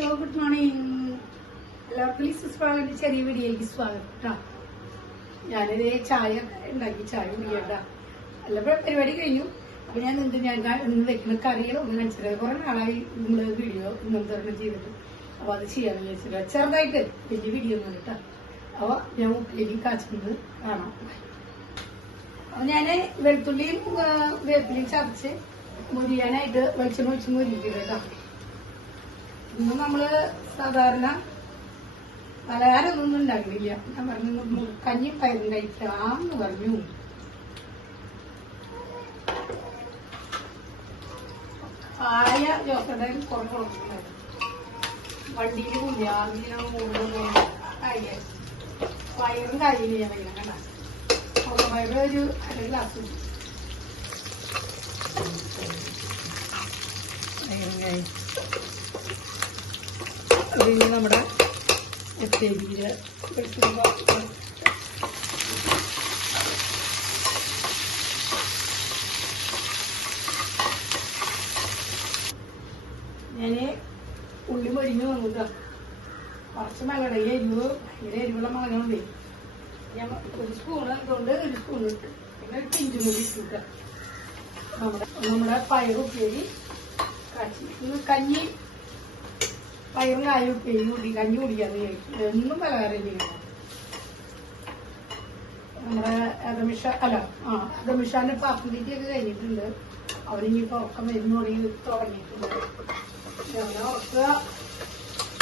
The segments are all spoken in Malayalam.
ഹലോ ഗുഡ് മോർണിംഗ് എല്ലാവർക്കും ലിസ് സ്വാഗതം ചെറിയ വീഡിയോയിലേക്ക് സ്വാഗതം. കേട്ടോ ഞാനിത് ചായ ഉണ്ടാക്കി ചായ കുടിക്കട്ടാ. അല്ല പരിപാടി കഴിഞ്ഞു. അപ്പൊ ഞാൻ എന്ത് ഞാൻ ഇന്ന് വെക്കുന്ന കറികളൊന്നും കാണിച്ചത് കുറെ നാളായി നമ്മൾ വീഡിയോ ഇന്നത്തെ ഒരെണ്ണം ചെയ്തിട്ട്. അപ്പൊ അത് ചെയ്യാൻ വിചാരിച്ചില്ല ചെറുതായിട്ട് വലിയ വീഡിയോ ഒന്നും കേട്ടോ അപ്പൊ ഞാൻ ഉപ്പിലേക്ക് കാച്ചുന്നത് കാണാം. അപ്പൊ ഞാൻ വെളുത്തുള്ളിയും വേപ്പിലും ചതച്ച് മുരിയാനായിട്ട് വെളിച്ചെണ്ണ ഒഴിച്ച് മുരിക്കും കേട്ടോ ഇന്ന് നമ്മൾ സാധാരണ പലഹാരമൊന്നും ഉണ്ടാക്കില്ല ഞാൻ പറഞ്ഞു കഞ്ഞി കഞ്ഞിയും പയറും കഴിക്കാന്ന് പറഞ്ഞു. ആയ ജോസയുടെ കുറെ മൂന്ന് ആയ പയറും കാര്യം ചെയ്യാൻ കഴിയില്ല കണ്ട. പയറ് ഒരു അര ഗ്ലാസ് പയറും കായും അതിന് നമ്മുടെ വെക്കുമ്പോൾ ഞാൻ ഉള്ളി മരിഞ്ഞു വന്നിട്ടാ കുറച്ച് മലയുടെ എരിവ് ഭയങ്കര എരിവുള്ള മുളകുണ്ടേ ഞാൻ ഒരു സ്പൂൺ കൊണ്ട് ഒരു സ്പൂൺ ഇട്ട്. പിന്നെ ഒരു പിഞ്ചുമുടി ഇട്ടിട്ട നമ്മുടെ നമ്മുടെ പയറുപ്പേരി കാച്ചി. ഇന്ന് കഞ്ഞി പയറും കായും ഉപ്പേരി കൂടി കഞ്ഞി കുടിക്കാന്ന് വിചാരിച്ചു. എന്നും പലഹാരം ചെയ്യണം നമ്മുടെ രമിഷ അല്ല ആ രമിഷാന്റെ ഒക്കെ കഴിഞ്ഞിട്ടുണ്ട്. അവരിനി ഉറക്കം വരുന്ന തുടങ്ങി തുടങ്ങിയിട്ടുണ്ട്. ഞങ്ങളെ ഉറക്കുക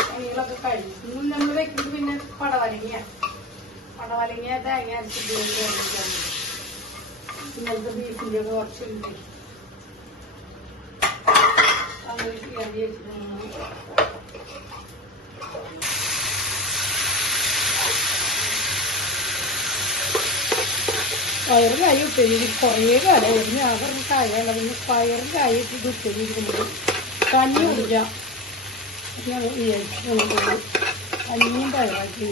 പണികളൊക്കെ കഴിഞ്ഞു നമ്മൾ വെക്കുന്നത് പിന്നെ പടവലങ്ങിയ പടവലങ്ങിയ തേങ്ങ അരച്ചിട്ട് ഇന്നലത്തെ ബീഫിന്റെ ഒക്കെ കുറച്ചുണ്ട്. കായ ഉപ്പേരി കുറേ ഒരു ഞാൻ പറഞ്ഞ കായുള്ള പിന്നെ പയറും കഞ്ഞി കുടിക്കാം കഞ്ഞിയും പയറാക്കി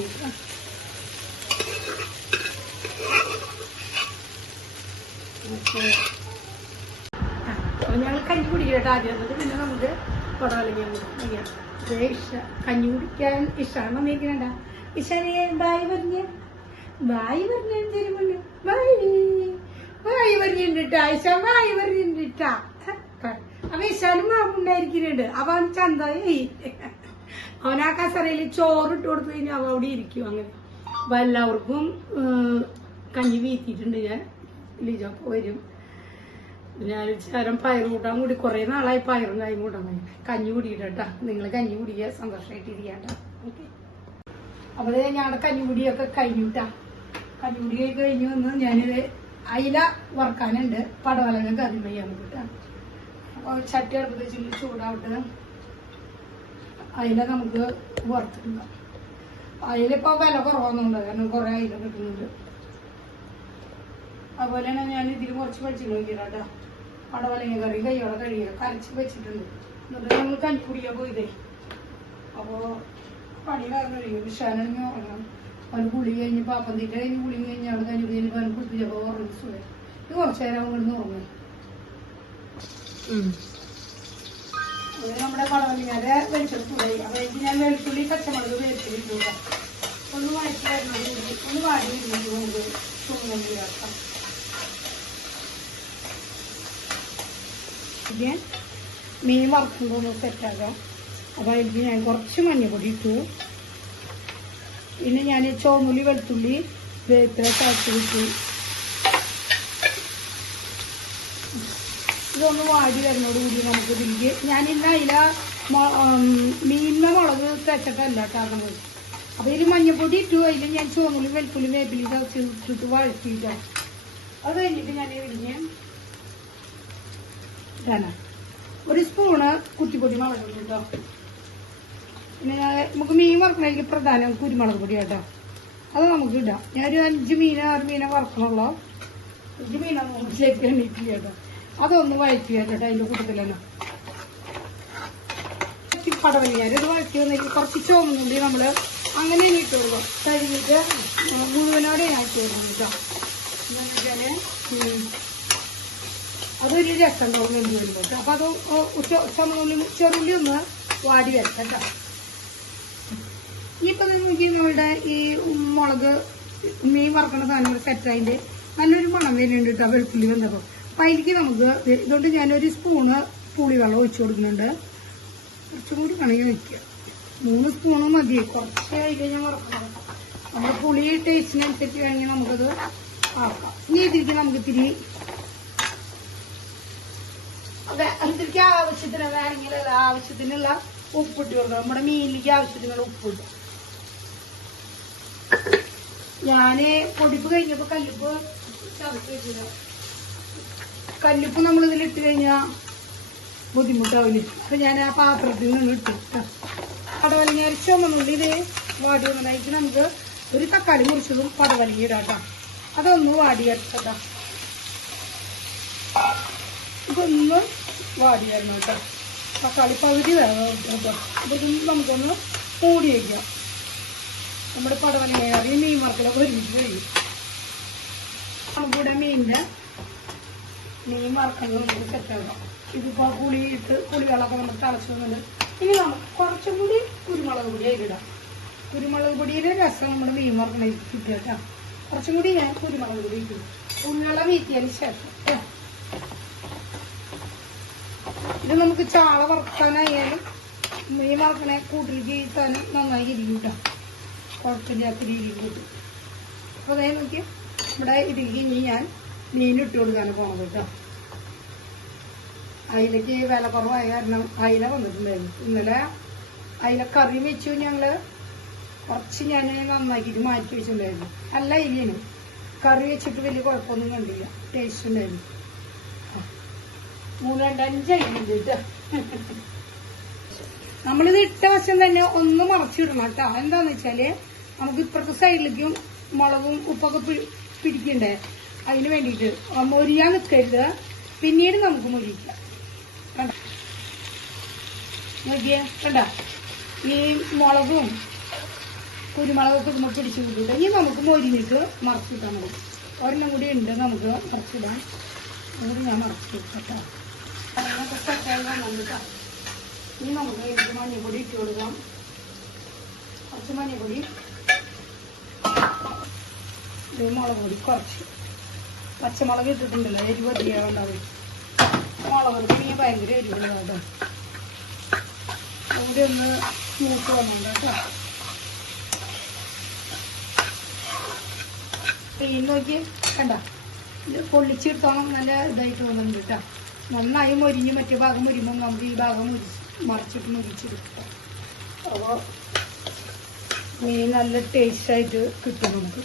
ഞങ്ങൾ കഞ്ഞി കുടിക്കട്ടെ ആദ്യം. പിന്നെ കുടിക്കാം ഇഷ കഞ്ഞി കുടിക്കാൻ ഇഷ്ടമാണ് നീക്കണ്ട ഇഷനെ ബായ് പറഞ്ഞ. ബായ് പറഞ്ഞ തരുമല്ലോ ബായ് ബായ് പറഞ്ഞിട്ടാ ബായ് പറഞ്ഞിട്ടാ അപ്പൊ ഇഷാനും മാപ്പുണ്ടായിരിക്കുന്നുണ്ട് അപ്പൊ അവൻ ചന്തായി അവൻ ആ കസറയിൽ ചോറ് ഇട്ട് കൊടുത്തു കഴിഞ്ഞാൽ അവ അവിടെ ഇരിക്കും അങ്ങനെ. അപ്പൊ എല്ലാവർക്കും കഞ്ഞി വീത്തിയിട്ടുണ്ട് ഞാൻ. ലിജോ വരും. ഞാൻ ശരം പയർ കൂട്ടാൻ കൂടി കുറെ നാളായി പയറും കായും കൂട്ടാൻ വേണ്ടി കഞ്ഞി കുടിയിട്ടാ നിങ്ങൾ കഞ്ഞി കുടിക്കുക സന്തോഷമായിട്ട് ഇരിക്കണ്ട ഓക്കെ. അപ്പൊ ദേ ഞങ്ങളുടെ കഞ്ഞിക്കുടിയൊക്കെ കഴിഞ്ഞിട്ടാ കഞ്ഞിക്കുടി കഴിഞ്ഞു വന്ന് ഞാനിത് അയില വറക്കാനുണ്ട്. പടവലങ്ങ കറി വയ്യാൻ കിട്ടാ. അപ്പൊ ചട്ടി അടുപ്പത്ത് വെച്ചിട്ട് ചൂടാവട്ടെ. അയില നമുക്ക് വറുത്തിട്ടുണ്ടാവും അയില ഇപ്പൊ വില കുറവൊന്നുണ്ട് കാരണം കുറെ അയില കിട്ടുന്നുണ്ട്. അതുപോലെ തന്നെ ഞാൻ ഇതിൽ കുറച്ച് വെച്ചിട്ട് നോക്കിയിട്ടാ പടവലങ്ങ കറി കൈയോടെ കഴിയുക കരച്ച് വെച്ചിട്ടുണ്ട്. എന്നിട്ട് ഞങ്ങൾ കഞ്ഞി പോയിതേ. പോയതേ അപ്പോ പണി കാരണം കഴിയും വിഷാനങ്ങ് ഉറങ്ങണം അവന് കുളി കഴിഞ്ഞ് പാപ്പം തീറ്റ കഴിഞ്ഞ് കുളി കഴിഞ്ഞ് അവിടെ കഴിഞ്ഞ് കഴിഞ്ഞ് അവൻ കുളിപ്പിച്ചപ്പോ ഉറങ്ങി സുഖം. ഇത് കുറച്ചു നേരം അവിടെ നിന്ന് ഉറങ്ങും. നമ്മുടെ പടവലിങ്ങാരെ വെളിച്ചെടുത്തുള്ളി അപ്പൊ എനിക്ക് ഞാൻ വെളുത്തുള്ളി പച്ചമുളക് വേർത്തുള്ളി ഒന്ന് വഴറ്റി വരുന്നത് ഒന്ന് വാടി ഇരുന്നിട്ട് കൊണ്ട് ചുമന്നു ചേർക്കാം ഇത് മീൻ വറുക്കുമ്പോൾ സെറ്റാക്കാം അപ്പോൾ അതിലേക്ക് ഞാൻ കുറച്ച് മഞ്ഞപ്പൊടി ഇട്ടു. പിന്നെ ഞാൻ ചോമുള്ളി വെളുത്തുള്ളി വേപ്പില ചാച്ചു കിട്ടി ഇതൊന്ന് വാടി വരുന്നതോട് കൂടി നമുക്ക് ഇതിലേക്ക് ഞാൻ ഇന്ന് അതില മീനിന്റെ മുളക് തേച്ചിട്ടല്ല കാരണം അപ്പോൾ ഇതിൽ മഞ്ഞപ്പൊടി ഇട്ടു. അതിൽ ഞാൻ ചുവന്നുള്ളി വെളുത്തുള്ളി വേപ്പിലി ചതച്ച് ഇട്ടിട്ട് വഴറ്റിയിട്ടാണ് അത് കഴിഞ്ഞിട്ട് ഞാൻ ഇതിന് ഇതാണ് ഒരു സ്പൂണ് മുളക് പൊടി കേട്ടോ. പിന്നെ നമുക്ക് മീൻ വറക്കണമെങ്കിൽ പ്രധാനം കുരുമുളക് പൊടി കേട്ടോ. അത് നമുക്ക് ഇടാം. ഞാനൊരു അഞ്ച് മീനോ ആറ് മീനോ വറക്കണുള്ളോ. അഞ്ച് മീനോ എണ്ണീറ്റില്ല കേട്ടോ. അതൊന്ന് വഴറ്റി കേട്ടോ അതിന്റെ കൂട്ടത്തിൽ തന്നെ. പടവലിയാർ ഇത് വഴറ്റി വന്നെങ്കിൽ കുറച്ച് ചോമുണ്ടെങ്കിൽ നമ്മൾ അങ്ങനെ ഇട്ട് കൊടുക്കും. കഴിഞ്ഞിട്ട് മുഴുവനോടെ ഞാൻ ഇട്ട് കേട്ടോ. എന്താണെന്ന് വെച്ചാൽ ഉം, അതൊരു രസം ഉണ്ടാവും വെന്ത് വരുമ്പോൾ അപ്പൊ അത് ചുമന്നുള്ളി ചെറുള്ളി ഒന്ന് വാടി വരട്ടെ കേട്ടോ. ഇപ്പൊ നോക്കി ഈ മുളക് മീൻ വറക്കണ സാധനങ്ങൾ സെറ്റായിട്ട് നല്ലൊരു മണം വരുന്നുണ്ട് കേട്ടോ വെളുത്തുള്ളി വന്നപ്പോൾ അപ്പൊ അതിലേക്ക് നമുക്ക് ഇതുകൊണ്ട് ഞാനൊരു സ്പൂണ് പുളിവെള്ളം ഒഴിച്ചു കൊടുക്കുന്നുണ്ട്. കുറച്ചും കൂടി കണങ്ങി വെക്കുക മൂന്ന് സ്പൂണ് മതി. കുറച്ച് കഴിഞ്ഞാൽ വറക്കണം. നമ്മുടെ പുളി ടേസ്റ്റിനനുസരിച്ച് വേണമെങ്കിൽ നമുക്കത് ആക്കാം. ഇനി ഇതിലേക്ക് നമുക്ക് ഇത്തിരി ഇതിലേക്ക് ആവശ്യത്തിന് വേണമെങ്കിൽ ആവശ്യത്തിനുള്ള ഉപ്പിട്ട് കൊടുക്കണം. നമ്മുടെ മീനിലേക്ക് ആവശ്യത്തിനുള്ള ഉപ്പിട്ട്. ഞാൻ പൊടിപ്പ് കഴിഞ്ഞപ്പോ കല്ലുപ്പ് ചതച്ച് വെച്ചില്ല. കല്ലുപ്പ് നമ്മൾ ഇതിൽ ഇതിലിട്ട് കഴിഞ്ഞാ ബുദ്ധിമുട്ടാവില്ല. അപ്പൊ ഞാൻ ആ പാത്രത്തിൽ നിന്ന് ഇട്ടു പടവലിങ്ങ ചുമന്നുള്ളി ഇത് വാടി വന്നതായിട്ട് നമുക്ക് ഒരു തക്കാളി മുറിച്ചതും പടവലിങ്ങ ഇടാട്ടാ അതൊന്ന് വാടി വരച്ചതാ ഇതൊന്ന് വാടി വരണം കേട്ടോ. തക്കാളി പകുതി വേണം നമുക്കൊന്ന് മൂടി വയ്ക്കാം നമ്മുടെ പടവലങ്ങ മീൻ വറുക്കലൊക്കെ ഒരുമിച്ച് കഴിയും. നമുക്കിവിടെ മീനിന്റെ മീൻ വറുക്കുന്നത് നമുക്ക് സെറ്റാക്കാം ഇതിപ്പോ പുളിയിട്ട് ഇട്ട് നമ്മൾ തിളച്ചു വന്നിട്ട് ഇനി നമുക്ക് കുറച്ചും കൂടി കുരുമുളക് പൊടി അതിലിടാം. കുരുമുളക് പൊടിയുടെ രസം നമ്മുടെ മീൻ വറുക്കണ കിട്ടുക കേട്ടോ കുറച്ചും കൂടി ഞാൻ കുരുമുളക് പൊടി ഇട്ടു. ഉള്ള വീട്ടിയതിന് ശേഷം. ഇത് നമുക്ക് ചാള വറുക്കാനായാലും മീൻ വറുക്കണ കൂട്ടിൽ ഇട്ടാലും നന്നായി ഇരിക്കും കേട്ടോ. കുഴപ്പമില്ലാത്ത രീതിയിൽ കിട്ടും. അപ്പോൾ അതേ നോക്കി ഇവിടെ ഇതിലേക്ക് ഇനി ഞാൻ മീൻ ഇട്ട് കൊടുക്കാണ് പോണത് കേട്ടോ. അയിലക്ക് വില കുറവായ കാരണം അയില വന്നിട്ടുണ്ടായിരുന്നു. ഇന്നലെ അയില കറി വെച്ചു ഞങ്ങൾ. കുറച്ച് ഞാൻ നന്നാക്കിയിട്ട് മാറ്റി വെച്ചിട്ടുണ്ടായിരുന്നു. അല്ല അയിലാണ് കറി വെച്ചിട്ട് വലിയ കുഴപ്പമൊന്നും കണ്ടില്ല. ടേസ്റ്റ് ഉണ്ടായിരുന്നു. നമ്മളിത് ഇട്ട വശം തന്നെ ഒന്ന് മറച്ചിടണം കേട്ടോ. എന്താന്ന് വെച്ചാൽ നമുക്ക് ഇപ്പുറത്തെ സൈഡിലേക്കും മുളകും ഉപ്പൊക്കെ പിടിക്കണ്ടേ? അതിന് വേണ്ടിയിട്ട് മൊരിയാൻ നിൽക്കരുത് പിന്നീട് നമുക്ക് മൊരിക്കാം. കണ്ട? ഈ മുളകും കുരുമുളകൊക്കെ നമുക്ക് പിടിച്ചു കിട്ടും ഇനി നമുക്ക് മൊരിഞ്ഞിട്ട് മറച്ചിട്ടാൽ മതി. ഒരെണ്ണം കൂടി ഉണ്ട് നമുക്ക് മറച്ചിടാൻ അതുകൊണ്ട് ഞാൻ മറച്ചു കേട്ടോ. അതിനൊക്കെ ഇനി നമുക്ക് കൊടുക്കാം പൊടി കുറച്ച് പച്ചമുളക് ഇട്ടിട്ടുണ്ടല്ലോ എരിവ് അധികം മുളക് പൊടി ഭയങ്കര എരിവുള്ള കേട്ടോ ഒന്ന് മൂത്ത് വന്നിട്ടുണ്ട് കേട്ടോ നോക്കി കണ്ട? ഇത് പൊള്ളിച്ചെടുത്തോളം നല്ല ഇതായിട്ട് വന്നിട്ടുണ്ട് കേട്ടോ. നന്നായി മൊരിഞ്ഞ് മറ്റു ഭാഗം മൊരിയുമ്പോൾ നമുക്ക് ഈ ഭാഗം മുരിച്ച് മറിച്ചിട്ട് മുരിച്ചെടുക്കാം അപ്പോൾ മീൻ നല്ല ടേസ്റ്റായിട്ട് കിട്ടും നമുക്ക്.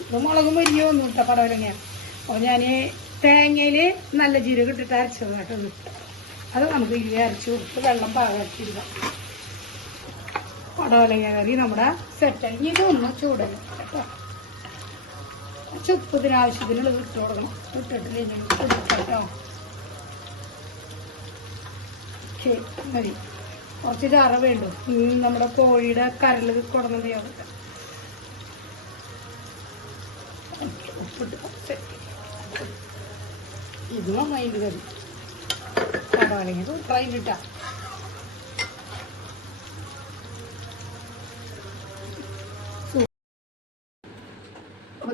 ഇപ്പം മുളക് മുരിഞ്ഞ് വന്നു കേട്ടോ പടവലങ്ങ അപ്പോൾ ഞാൻ തേങ്ങയിൽ നല്ല ജീരകം ഇട്ടിട്ട് അരച്ചത് കേട്ടോ അത് നമുക്ക് ഇതിൽ അരച്ച് കൊടുത്ത് വെള്ളം പാകത്തിരിക്കാം പടവലങ്ങ കറി നമ്മുടെ സെറ്റായി ഇതൊന്ന് ചൂടല്ല? കേട്ടോ കുറച്ച് ഉപ്പ് ഇതിനാവശ്യത്തിനുള്ള ഇട്ട് കൊടുക്കണം. ഇട്ടിട്ടില്ലെങ്കിൽ കേട്ടോ മതി. കുറച്ച് ചറ വേണ്ടു നമ്മുടെ കോഴിയുടെ കരൽ കൊടുന്നത് സെറ്റ് ഇത് നന്നായിട്ട് കറി. പടവലങ്ങ ട്രൈ കിട്ടാം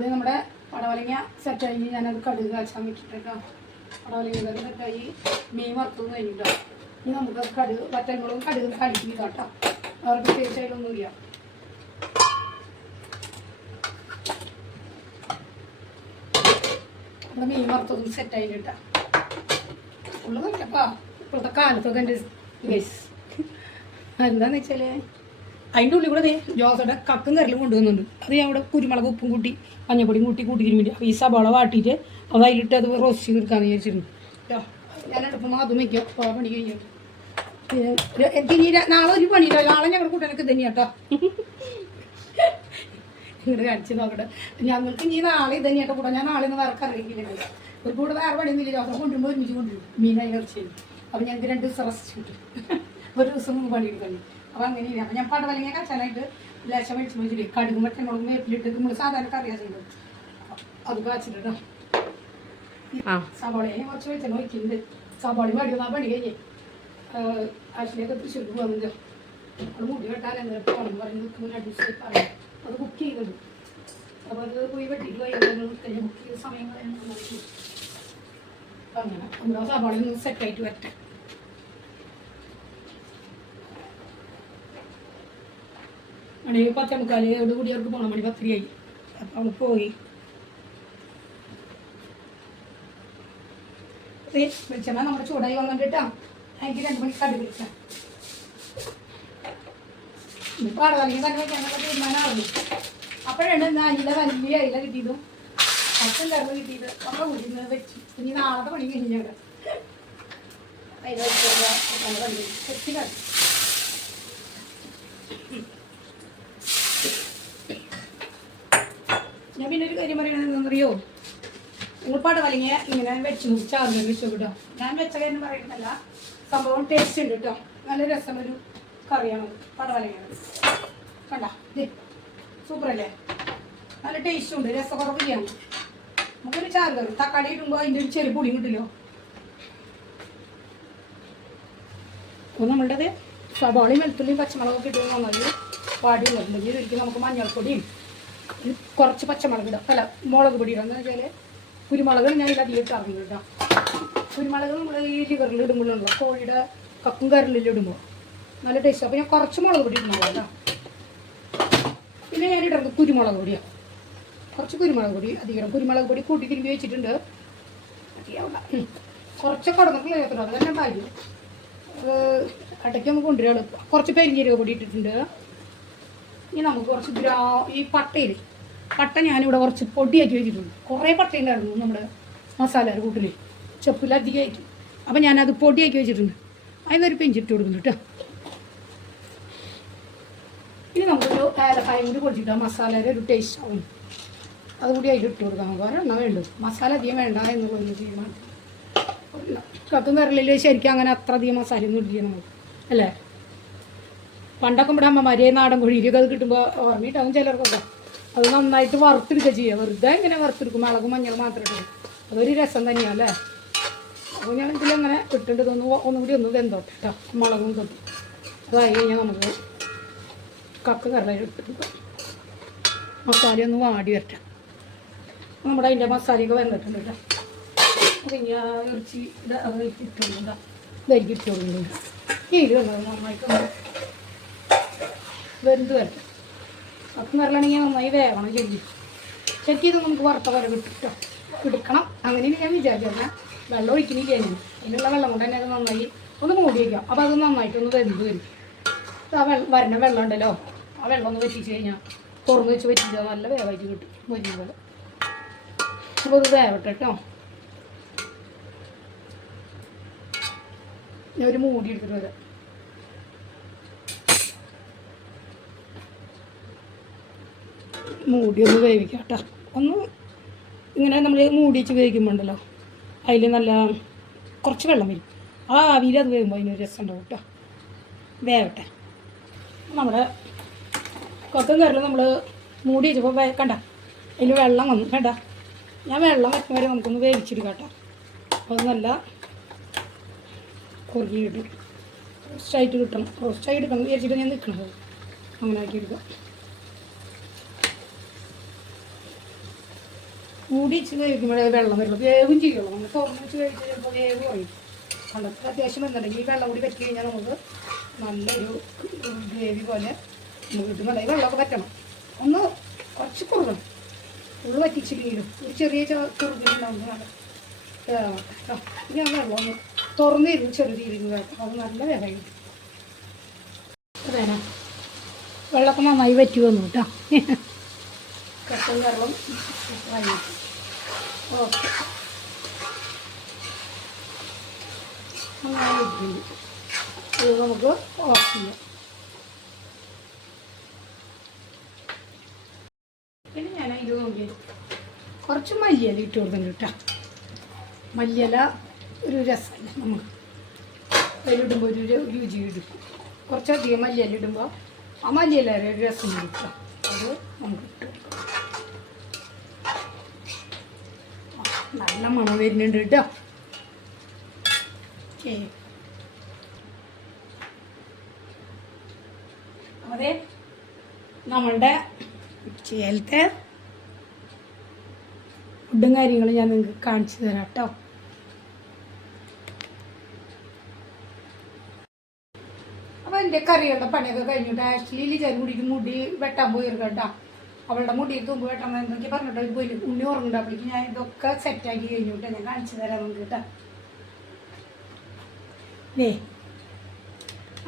ഇത് നമ്മുടെ പടവലങ്ങ സെറ്റായി ഞാനത് കടുക് കാച്ചാൻ വെച്ചിട്ടോ പടവലങ്ങ സെറ്റായി മീൻ വറുത്തു കഴിഞ്ഞിട്ടോ. ഇനി നമുക്ക് കടുക് വറ്റങ്ങളും കടുക് കടിക്കുക കേട്ടോ അവർക്ക് പ്രത്യേകിച്ചായിട്ടൊന്നുമില്ല നമ്മുടെ മീൻ വറുത്തതും സെറ്റായി കേട്ടോ ഉള്ളതല്ലപ്പാ ഇപ്പോഴത്തെ കാലത്തൊക്കെ എന്റെ ഗൈസ് വെച്ചാൽ അതിന്റെ ഉള്ളിൽ കൂടെ ജോസയുടെ കക്കും കരലും കൊണ്ടുവന്നുണ്ട് അത് ഞാൻ ഇവിടെ കുരുമുളക് ഉപ്പും കൂട്ടി മഞ്ഞപ്പൊടിയും കൂട്ടി കൂട്ടി തിരുമ്പി അപ്പോൾ ഈ സബോള വാട്ടിയിട്ട് അത് അതിലിട്ട് അത് റോസ്റ്റ് ചെയ്ത് എടുക്കാന്ന് വിചാരിച്ചിരുന്നു. പണി നാളെ ഒരു പണിയില്ല. നാളെ ഞങ്ങളുടെ കൂട്ടനൊക്കെ തന്നെയാ കേട്ടോ ഇങ്ങോട്ട് കാണിച്ച് നോക്കട്ടെ. ഞങ്ങൾക്ക് ഇനി നാളെ ഇത് തന്നെയാട്ടോ കൂടെ ഞാൻ നാളെ ഒന്ന് വേറെ അറിയിക്കില്ല ഒരു കൂടെ വേറെ പണിയൊന്നുമില്ല ജോസം കൊണ്ടുമ്പോൾ ഒരുമിച്ച് കൊണ്ടുവരും. മീനായി ഇറച്ചി അപ്പം ഞങ്ങൾക്ക് രണ്ട് ദിവസം റെസ്റ്റ് കിട്ടും. ഒരു ദിവസം പണിയെടുക്കണം അപ്പം അങ്ങനെയില്ല അപ്പം ഞാൻ പടവലങ്ങ കച്ചാനായിട്ട് ലേശം വെച്ച് വെച്ചിട്ട് കടുക് മറ്റങ്ങളും വേപ്പിലിട്ട് നമ്മൾ സാധാരണ കറിയാ ചെയ്തത് അത് കാച്ചിട്ടോ സവാളയെ കുറച്ച് വെച്ചാൽ നോക്കിയിട്ടുണ്ട് സവാള പടി ആ പണി കഴിഞ്ഞേ. ആശിലേക്ക് തൃശ്ശൂർക്ക് പോകുന്നുണ്ട് അത് മുടി വെട്ടാൻ എന്നിട്ട് പോകണം പറഞ്ഞു നിൽക്കുന്ന അഡ്ജസ്റ്റ് പറയാം. അത് ബുക്ക് ചെയ്തത് അപ്പോൾ അത് പോയി വെട്ടിയിട്ട് വൈകുന്നേരം കുക്ക് ചെയ്ത സമയങ്ങളെ നോക്കി അങ്ങനെ നമ്മുടെ സവാള ഒന്ന് സെറ്റായിട്ട് വരട്ടെ. മണി പത്തേ മുക്കാൽ എവിടെ കൂടി അവർക്ക് പോകണം മണി പത്തരയായി. അപ്പം അവൾ പോയി. വെളിച്ചെണ്ണ നമ്മുടെ ചൂടായി വന്നിട്ടാ എനിക്ക് രണ്ട് മണിക്ക് കടി പിടിക്കാം പാട അല്ലെങ്കിൽ തന്നെ വെക്കാനൊക്കെ തീരുമാനമാവുന്നു അപ്പോഴാണ് നാലിലെ വലിയ അയില കിട്ടിയതും പത്തും കറിവ് കിട്ടിയത്. നമ്മുടെ വീട്ടിൽ നിന്ന് വെച്ച്. ഇനി നാളത്തെ പണി കഴിഞ്ഞാൽ അതിൽ വെച്ച് ഞാൻ പിന്നെ ഒരു കാര്യം പറയണെന്നറിയോ ഉൾപ്പാട് പടവലിങ്ങ ഇങ്ങനെ വെച്ച് ചാർന്ന് വെച്ചു കേട്ടോ ഞാൻ വെച്ച കാര്യം പറയുന്നതല്ല. സംഭവം ടേസ്റ്റ് ഉണ്ട് കേട്ടോ നല്ല രസമൊരു കറിയാണ്. പടവലിങ്ങ കണ്ട? സൂപ്പർ അല്ലേ നല്ല ടേസ്റ്റ് ഉണ്ട്. രസക്കുറവില്ലാണ് നമുക്കൊരു ചാറ് കറി. തക്കാളി ഇടുമ്പോൾ അതിന്റെ ഒരു ചെറിയ പൊടി കിട്ടില്ലോ. അപ്പോൾ നമ്മളുടേത് സവാളയും വെളുത്തുള്ളിയും പച്ചമുളകൊക്കെ ഇട്ട് നന്നായി പാടി വരുന്നുണ്ടെങ്കിൽ ഒരിക്കലും നമുക്ക് മഞ്ഞൾപ്പൊടിയും കുറച്ച് പച്ചമുളക് ഇടാം. അല്ല മുളക് പൊടി ഇടാം. എന്ന് വെച്ചാൽ കുരുമുളക് ഞാൻ ഇത് അധികം ഇട്ടാറുണ്ട് കേട്ടോ. കുരുമുളക് നമ്മൾ ഈ ലിവറിൽ ഇടുമ്പോഴുണ്ടല്ലോ കോഴിയുടെ കക്കും കരലിൽ ഇടുമ്പോൾ നല്ല ടേസ്റ്റ് അപ്പോൾ ഞാൻ കുറച്ച് മുളക് പൊടി ഇടുന്നു കേട്ടോ. പിന്നെ ഞാൻ ഇടുന്നത് കുരുമുളക് പൊടിയാണ്. കുറച്ച് കുരുമുളക് പൊടി അധികം കുരുമുളക് പൊടി കൂട്ടി തിരുമ്പി വെച്ചിട്ടുണ്ട്. കുറച്ച് ഉം. ചേർത്തിട്ടുണ്ട് അതെല്ലാം ഭാഗ്യം ഇടയ്ക്കൊന്ന് കൊണ്ടുവരാൾ കുറച്ച് പെരിഞ്ഞീരക പൊടി ഇട്ടിട്ടുണ്ട്. ഇനി നമുക്ക് കുറച്ച് ഗ്രാ ഈ പട്ടയിൽ പട്ട ഞാനിവിടെ കുറച്ച് പൊടിയാക്കി വെച്ചിട്ടുണ്ട്. കുറേ പട്ട ഉണ്ടായിരുന്നു നമ്മുടെ മസാല കൂട്ടിൽ ചെപ്പിൽ അധികമായിട്ട്. അപ്പം ഞാനത് പൊടിയാക്കി വെച്ചിട്ടുണ്ട്. അതിനൊരു പിഞ്ചിട്ട് കൊടുക്കുന്നു കേട്ടോ ഇനി നമുക്കൊരു ഏലക്കായും കൂടി പൊടിച്ചിട്ട് മസാലയുടെ ഒരു ടേസ്റ്റ് ആവും. അതുകൂടി അതിൽ ഇട്ട് കൊടുക്കാം നമുക്ക്. ഒരെണ്ണം വേണ്ടു മസാല അധികം വേണ്ട എന്നുള്ളൊരു തീരുമാനം. കത്തും കരളിൽ ശരിക്കും അങ്ങനെ അത്ര അധികം മസാല ഒന്നും ഇല്ല നമുക്ക്. അല്ലേ? പണ്ടൊക്കെ ഇവിടെ അമ്മമാരെ നാടൻ കോഴി അത് കിട്ടുമ്പോൾ ഓർമ്മയിട്ടാവും ചിലർക്കൊക്കെ. അത് നന്നായിട്ട് വറുത്തെടുക്കുക ചെയ്യുക വെറുതെ ഇങ്ങനെ വറുത്തെടുക്കും. മുളകും മഞ്ഞൾ മാത്രം ഇട്ടു അതൊരു രസം തന്നെയാണ് അല്ലേ? അപ്പോൾ ഞാൻ ഇതിലങ്ങനെ ഇട്ടിട്ട് ഒന്ന് ഒന്നുകൂടി ഒന്ന് വെന്തോട്ടെ കേട്ടോ മുളകും തൊട്ട് അതായി കഴിഞ്ഞാൽ നമുക്ക് കക്ക കരളയിൽ ഇട്ടിട്ട് മസാല ഒന്ന് വാടി വരട്ടെ. നമ്മുടെ അതിന്റെ മസാലയൊക്കെ വെന്തിട്ടുണ്ട് കേട്ടോ ആ ഇറച്ചി ഇത് അത് ഇട്ടുകൊണ്ടുണ്ടാ ഇതായിരിക്കും ഇട്ടുകൊണ്ടുണ്ട് ഈ വന്നത് വെന്ത് വരട്ടെ അപ്പം വരലാണെങ്കിൽ നന്നായി വേവണം ശരിക്കും. ശരിക്കും ഇത് നമുക്ക് വറുത്ത വര കിട്ടും കേട്ടോ എടുക്കണം അങ്ങനെ ഞാൻ വിചാരിച്ചിരുന്ന വെള്ളം ഒഴിക്കുന്നില്ല ഞാൻ? അതിനുള്ള വെള്ളം കൊണ്ട് തന്നെ അത് നന്നായി ഒന്ന് മൂടി വയ്ക്കാം അപ്പോൾ അത് നന്നായിട്ടൊന്ന് വെന്ത് വരും. ആ വെള്ളം വരണ വെള്ളം ഉണ്ടല്ലോ. ആ വെള്ളം ഒന്ന് വെറ്റിച്ച് കഴിഞ്ഞാൽ തുറന്ന് വെച്ച് വെറ്റിച്ചാൽ നല്ല വേവായിട്ട് കിട്ടും മൊരിഞ്ഞ പോലെ. അപ്പോൾ ഇത് വേവട്ടെ കേട്ടോ ഞാൻ ഒരു മൂടി എടുത്തിട്ട് വരാം. മൂടി ഒന്ന് വേവിക്കാം കേട്ടോ ഒന്ന് ഇങ്ങനെ നമ്മൾ മൂടി വെച്ച് വേവിക്കുമ്പോണ്ടല്ലോ അതിൽ നല്ല കുറച്ച് വെള്ളം വരും. ആ ആവിയിൽ അത് വേകുമ്പോൾ അതിനൊരു രസം കേട്ടോ വേവട്ടെ. നമ്മുടെ കൊത്തും കറിൽ നമ്മൾ മൂടി വെച്ചപ്പോൾ വേക്കണ്ട കണ്ട അതിൽ വെള്ളം വന്നു. കണ്ട ഞാൻ വെള്ളം വെക്കുന്ന വരെ നമുക്കൊന്ന് വേവിച്ചെടുക്കാം കേട്ടോ അപ്പോൾ അത് നല്ല കുറുകി കിട്ടും. റോസ്റ്റായിട്ട് കിട്ടണം. റോസ്റ്റായി എടുക്കണം വിചാരിച്ചിട്ട് ഞാൻ നിൽക്കണത് അങ്ങനെ ആക്കി എടുക്കാം. മൂടി വെച്ച് കഴിക്കുമ്പോഴേ വെള്ളം വരുള്ളൂ. വേവും ചെയ്യുള്ളൂ നമ്മൾ തുറന്ന് വെച്ച് കഴിച്ച് ചിലപ്പോൾ വേവ് പോയി വെള്ളത്തിൽ അത്യാവശ്യം വന്നിട്ടുണ്ടെങ്കിൽ ഈ വെള്ളം കൂടി വെച്ച് കഴിഞ്ഞാൽ നമുക്ക് നല്ലൊരു ഗ്രേവി പോലെ നമുക്ക് കിട്ടും. നല്ല ഈ വെള്ളമൊക്കെ പറ്റണം. ഒന്ന് കുറച്ച് കുറുകണം. ഉള്ളു വറ്റിച്ചില്ലെങ്കിലും ഒരു ചെറിയ കുറുകിലുണ്ടാവുന്നതാണ് ഞാൻ വെള്ളം ഒന്ന് തുറന്നിരുന്ന് രീതിയിൽ വേണം അത് നല്ല വേവായി വേണം വെള്ളമൊക്കെ നന്നായി വറ്റി വന്നു കേട്ടോ. കട്ടും വെള്ളം വാങ്ങി. ഓക്കെ. അങ്ങനെ ഇത് നമുക്ക് ഓഫ് ചെയ്യാം. പിന്നെ ഞാൻ ഇത് നോക്കി കുറച്ച് മല്ലിയില ഇട്ട് കൊടുക്കുന്നുണ്ട് കേട്ടോ. മല്ലിയില ഒരു രസമല്ല നമുക്ക്? അതിലിടുമ്പോൾ ഒരു രുചി എടുക്കും കുറച്ചധികം മല്ലിയില ഇടുമ്പോൾ ആ മല്ലിയില ഒരു രസം കിട്ടും. അത് നമുക്ക് ഇട്ട് നല്ല മണം വരുന്നുണ്ട് കേട്ടോ. അതെ നമ്മളുടെ ചേലത്തെ ഫുഡും കാര്യങ്ങളും ഞാൻ നിങ്ങൾക്ക് കാണിച്ചു തരാം കേട്ടോ. അപ്പോൾ എന്റെ കറികളുടെ പണിയൊക്കെ കഴിഞ്ഞിട്ട് ആക്ച്വലി ലിജാൻ മുടി വെട്ടാൻ പോയിരുന്നു കേട്ടോ. അവളുടെ മുടി തുമ്പ് വെട്ടാൻ എന്തൊക്കെ പറഞ്ഞിട്ട് പോയി. ഉണ്ണി ഉറങ്ങുന്നുണ്ട്. അപ്പോഴേക്കും ഞാൻ ഇതൊക്കെ സെറ്റാക്കി കഴിഞ്ഞു കേട്ടോ. ഞാൻ കാണിച്ചു തരാം നമുക്ക് ഏ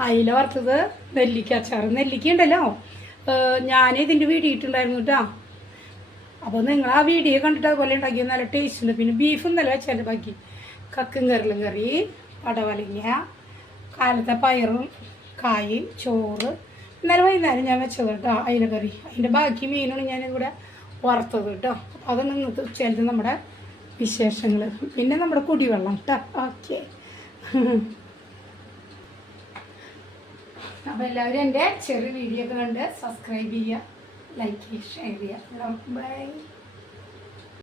അയില വറുത്തത് നെല്ലിക്ക അച്ചാർ നെല്ലിക്ക ഉണ്ടല്ലോ. ഞാൻ ഇതിന്റെ വീഡിയോ ഇട്ടുണ്ടായിരുന്നു കേട്ടോ. അപ്പോൾ നിങ്ങൾ ആ വീഡിയോ കണ്ടിട്ട് അതുപോലെ ഉണ്ടാക്കിയ നല്ല ടേസ്റ്റ് ഉണ്ട്. പിന്നെ ബീഫ് ഇന്നലെ വെച്ചതിന്റെ ബാക്കി. കക്കും കറിലും കറി പടവലങ്ങ കാലത്തെ പയറും കായും ചോറ് ഇന്നലെ വൈകുന്നേരം ഞാൻ വെച്ചത് കേട്ടോ അതിന്റെ കറി. അതിന്റെ ബാക്കി മീനാണ് ഞാനിവിടെ വറുത്തത് കേട്ടോ. അപ്പോൾ അതാണ് ഇന്നത്തെ ഉച്ചയിലത്തെ നമ്മുടെ വിശേഷങ്ങൾ പിന്നെ നമ്മുടെ കുടിവെള്ളം കേട്ടോ. ഓക്കെ. അപ്പോൾ എല്ലാവരും എന്റെ ചെറിയ വീഡിയോ ഒക്കെ കണ്ട് സബ്സ്ക്രൈബ് ചെയ്യുക ലൈക്ക് ചെയ്യുക ഷെയർ ചെയ്യുക. ബൈ